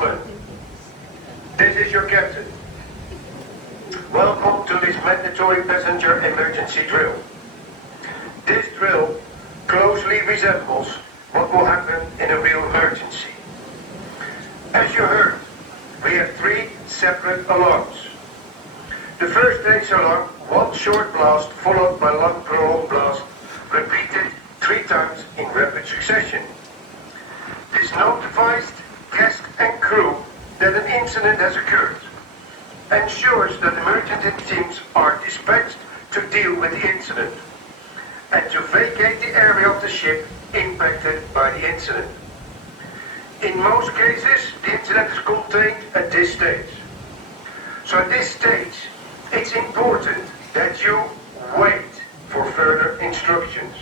This is your captain. Welcome to this mandatory passenger emergency drill. This drill closely resembles what will happen in a real emergency. As you heard, we have 3 separate alarms. The first stage alarm, 1 short blast followed by long prolonged blast, repeated 3 times in rapid succession. This notifies guests and crew that an incident has occurred, ensures that emergency teams are dispatched to deal with the incident, and to vacate the area of the ship impacted by the incident. In most cases, the incident is contained at this stage. So at this stage, it's important that you wait for further instructions.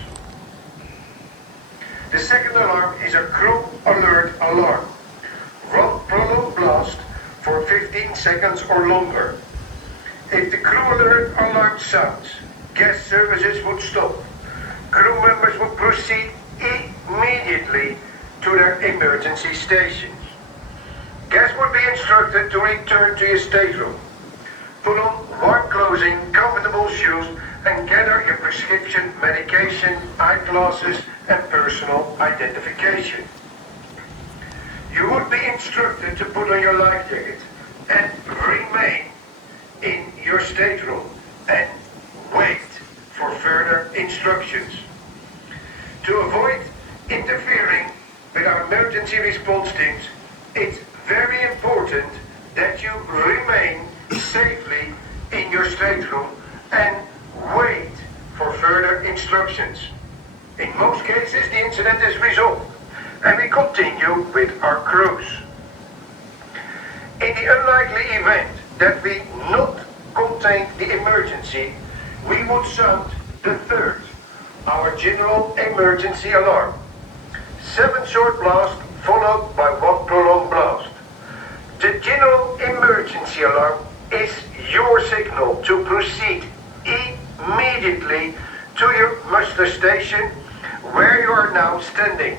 The second alarm is a crew alert alarm. Run prolonged blast for 15 seconds or longer. If the crew alert alarm sounds, guest services would stop. Crew members would proceed immediately to their emergency stations. Guests would be instructed to return to your stateroom. Put on warm clothing, comfortable shoes, and gather your prescription medication, eyeglasses, and personal identification. You would be instructed to put on your life jacket and remain in your stateroom and wait for further instructions. To avoid interfering with our emergency response teams, it's very important that you remain safely in your stateroom and wait for further instructions. In most cases, the incident is resolved, and we continue with our cruise. In the unlikely event that we not contain the emergency, we would sound the third, our general emergency alarm. 7 short blasts followed by 1 prolonged blast. The general emergency alarm is your signal to proceed immediately to your muster station where you are now standing.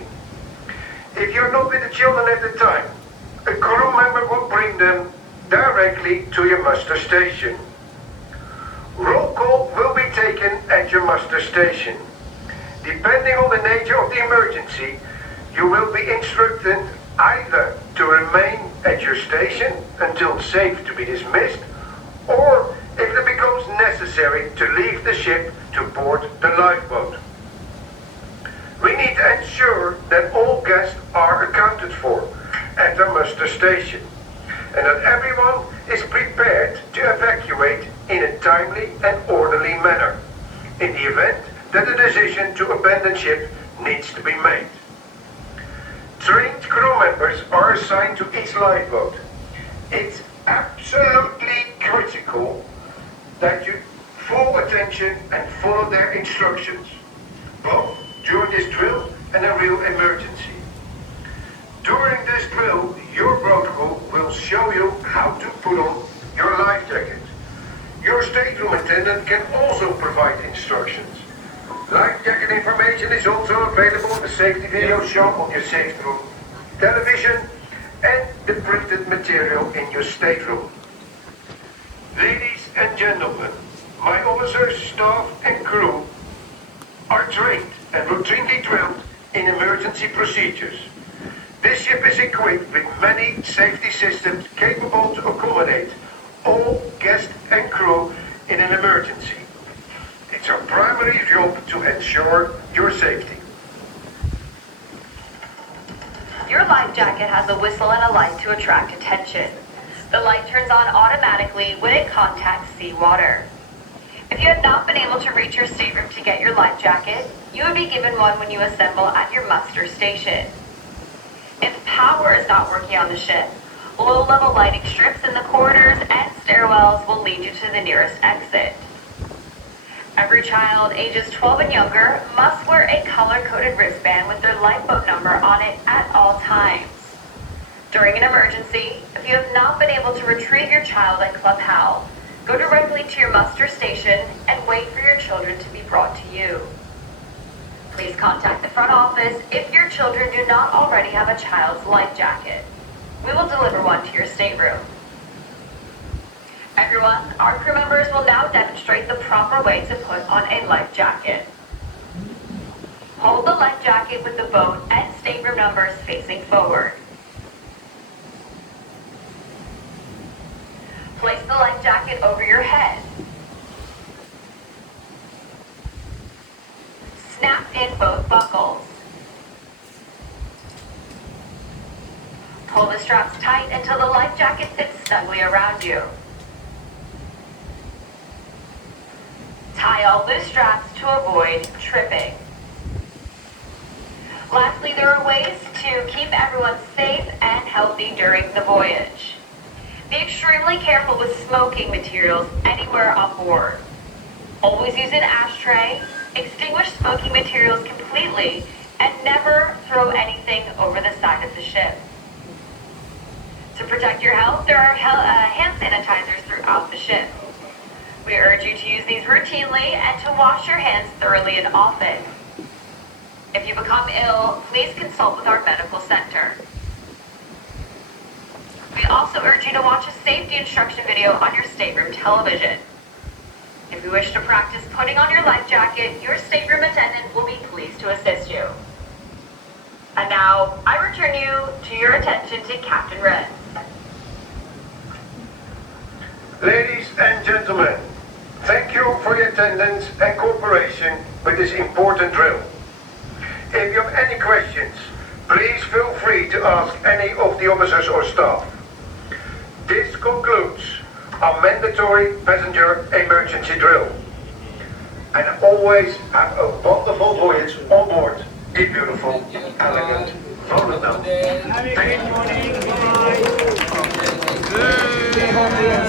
If you're not with the children at the time, a crew member will bring them directly to your muster station. Roll call will be taken at your muster station. Depending on the nature of the emergency, you will be instructed either to remain at your station until safe to be dismissed, or if it becomes necessary to leave the ship to board the lifeboat. We need to ensure that all guests are accounted for at the muster station, and that everyone is prepared to evacuate in a timely and orderly manner, in the event that a decision to abandon ship needs to be made. Trained crew members are assigned to each lifeboat. It's absolutely critical that you full attention and follow their instructions, both during this drill and a real emergency. During this drill, your protocol will show you how to put on your life jacket. Your stateroom attendant can also provide instructions. Life jacket information is also available in the safety video shown on your stateroom television and the printed material in your stateroom. Ladies and gentlemen, my officers, staff and crew are trained and routinely drilled in emergency procedures. This ship is equipped with many safety systems capable to accommodate all guests and crew in an emergency. It's our primary job to ensure your safety. Your life jacket has a whistle and a light to attract attention. The light turns on automatically when it contacts seawater. If you have not been able to reach your stateroom to get your life jacket, you will be given one when you assemble at your muster station. If power is not working on the ship, low-level lighting strips in the corridors and stairwells will lead you to the nearest exit. Every child ages 12 and younger must wear a color-coded wristband with their lifeboat number on it at all times. During an emergency, if you have not been able to retrieve your child at Club Howell, go directly to your muster station and wait for your children to be brought to you. Please contact the front office if your children do not already have a child's life jacket. We will deliver one to your stateroom. Everyone, our crew members will now demonstrate the proper way to put on a life jacket. Hold the life jacket with the boat and stateroom numbers facing forward. Place the life jacket over your head. Snap in both buckles. Pull the straps tight until the life jacket fits snugly around you. Tie all loose straps to avoid tripping. Lastly, there are ways to keep everyone safe and healthy during the voyage. Be extremely careful with smoking materials anywhere on board. Always use an ashtray, extinguish smoking materials completely, and never throw anything over the side of the ship. To protect your health, there are hand sanitizers throughout the ship. We urge you to use these routinely and to wash your hands thoroughly and often. If you become ill, please consult with our medical center. We also urge you to watch a safety instruction video on your stateroom television. If you wish to practice putting on your life jacket, your stateroom attendant will be pleased to assist you. And now, I return you to your attention to Captain Red. Ladies and gentlemen, thank you for your attendance and cooperation with this important drill. If you have any questions, please feel free to ask any of the officers or staff. This concludes our mandatory passenger emergency drill. And always have a wonderful voyage on board the beautiful, elegant Volendam. Have a good morning. Bye.